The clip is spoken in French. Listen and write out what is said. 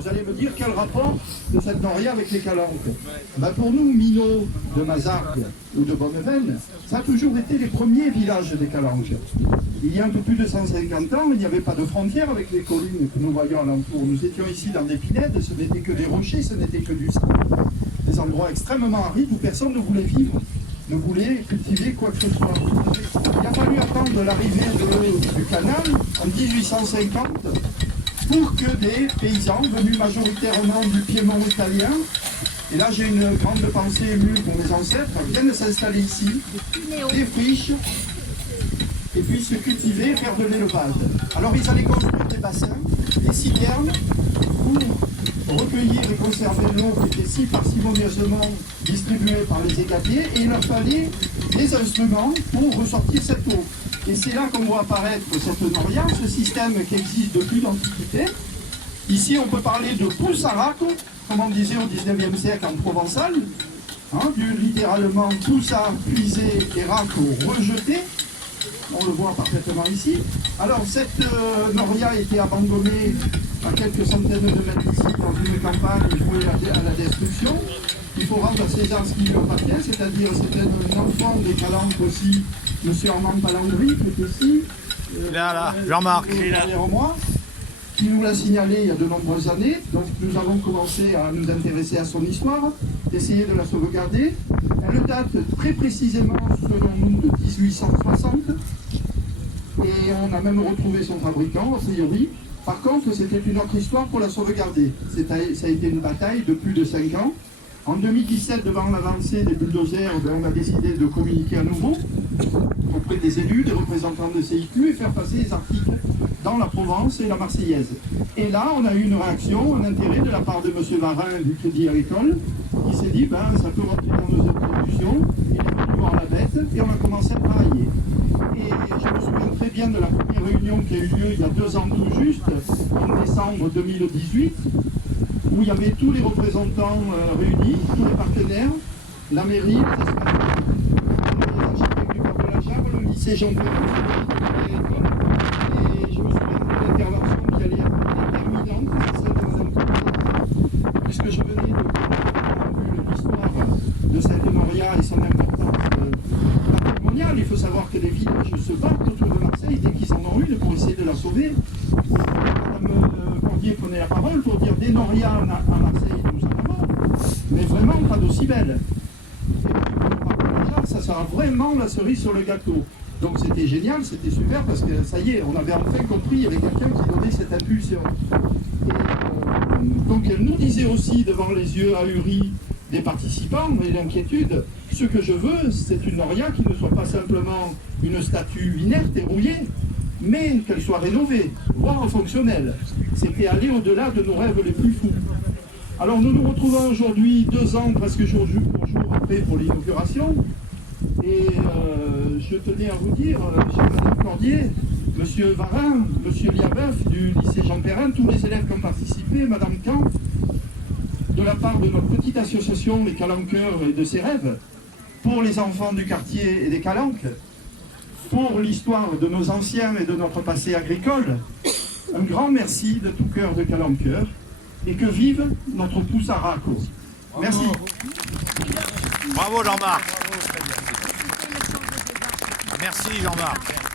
Vous allez me dire quel rapport de cette noria avec les calanques. Ben pour nous, minots de Mazargues ou de Bonneveine, ça a toujours été les premiers villages des calanques. Il y a un peu plus de 150 ans, il n'y avait pas de frontière avec les collines que nous voyons alentour. Nous étions ici dans des pinèdes, ce n'était que des rochers, ce n'était que du sable. Des endroits extrêmement arides où personne ne voulait vivre, ne voulait cultiver quoi que ce soit. Il a fallu attendre l'arrivée du canal en 1850 pour que des paysans venus majoritairement du Piémont italien, et là j'ai une grande pensée émue pour mes ancêtres, viennent s'installer ici, défrichent et puis se cultiver, faire de l'élevage. Alors ils allaient construire des bassins, des citernes, pour recueillir et conserver l'eau qui était si parcimonieusement distribuée par les égadiers, et il leur fallait des instruments pour ressortir cette eau. Et c'est là qu'on voit apparaître cette noria, ce système qui existe depuis l'Antiquité. Ici, on peut parler de poussaraco, comme on disait au XIXe siècle en provençal, littéralement poussa, puiser et raco, rejeté. On le voit parfaitement ici. Alors, cette noria a été abandonnée à quelques centaines de mètres ici, dans une campagne vouée à la destruction. Il faut rendre à César ce qui lui appartient, c'est-à-dire c'est un enfant des calanques aussi, M. Armand Palangry, qui est ici. Là, Jean-Marc. Derrière moi, qui nous l'a signalé il y a de nombreuses années. Donc nous avons commencé à nous intéresser à son histoire, d'essayer de la sauvegarder. Elle date très précisément, selon nous, de 1860. Et on a même retrouvé son fabricant, a priori. Par contre, c'était une autre histoire pour la sauvegarder. Ça a été une bataille de plus de 5 ans. En 2017, devant l'avancée des bulldozers, on a décidé de communiquer à nouveau auprès des élus, des représentants de CIQ, et faire passer les articles dans la Provence et la Marseillaise. Et là, on a eu une réaction, un intérêt de la part de M. Varin du Crédit Agricole, qui s'est dit, ça peut rentrer dans nos attributions, il est venu voir la bête, et on a commencé à travailler. Et je me souviens très bien de la première réunion qui a eu lieu il y a 2 ans tout juste, en décembre 2018, où il y avait tous les représentants réunis, tous les partenaires, la mairie, les architectes du Cap de la Jarre, le lycée Jean-Pierre, et je me souviens de l'intervention qui allait être déterminante, c'est celle de Mme Coupé, puisque je venais de l'histoire de cette noria et son importance patrimoniale. Il faut savoir que les villages se battent autour de Marseille dès qu'ils en ont une pour essayer de la sauver. Madame Cordier prenait la parole pour dire des norias à Marseille, nous en avons, mais vraiment pas d'aussi belle. Et puis, ça sera vraiment la cerise sur le gâteau. Donc c'était génial, c'était super, parce que ça y est, on avait enfin compris, il y avait quelqu'un qui donnait cette impulsion. Et donc elle nous disait aussi, devant les yeux ahuris des participants et l'inquiétude, ce que je veux, c'est une noria qui ne soit pas simplement une statue inerte et rouillée, mais qu'elle soit rénovée, voire fonctionnelle. C'était aller au-delà de nos rêves les plus fous. Alors nous nous retrouvons aujourd'hui, 2 ans presque jour pour jour après pour l'inauguration, et je tenais à vous dire, chère Madame Cordier, Monsieur Varin, Monsieur Liabeuf du lycée Jean Perrin, tous les élèves qui ont participé, Madame Camp, de la part de notre petite association Les Calanqueurs et de ses rêves, pour les enfants du quartier et des Calanques, pour l'histoire de nos anciens et de notre passé agricole, un grand merci de tout cœur de Calanqueur, et que vive notre poussaraco. Merci. Bravo Jean-Marc. Merci Jean-Marc.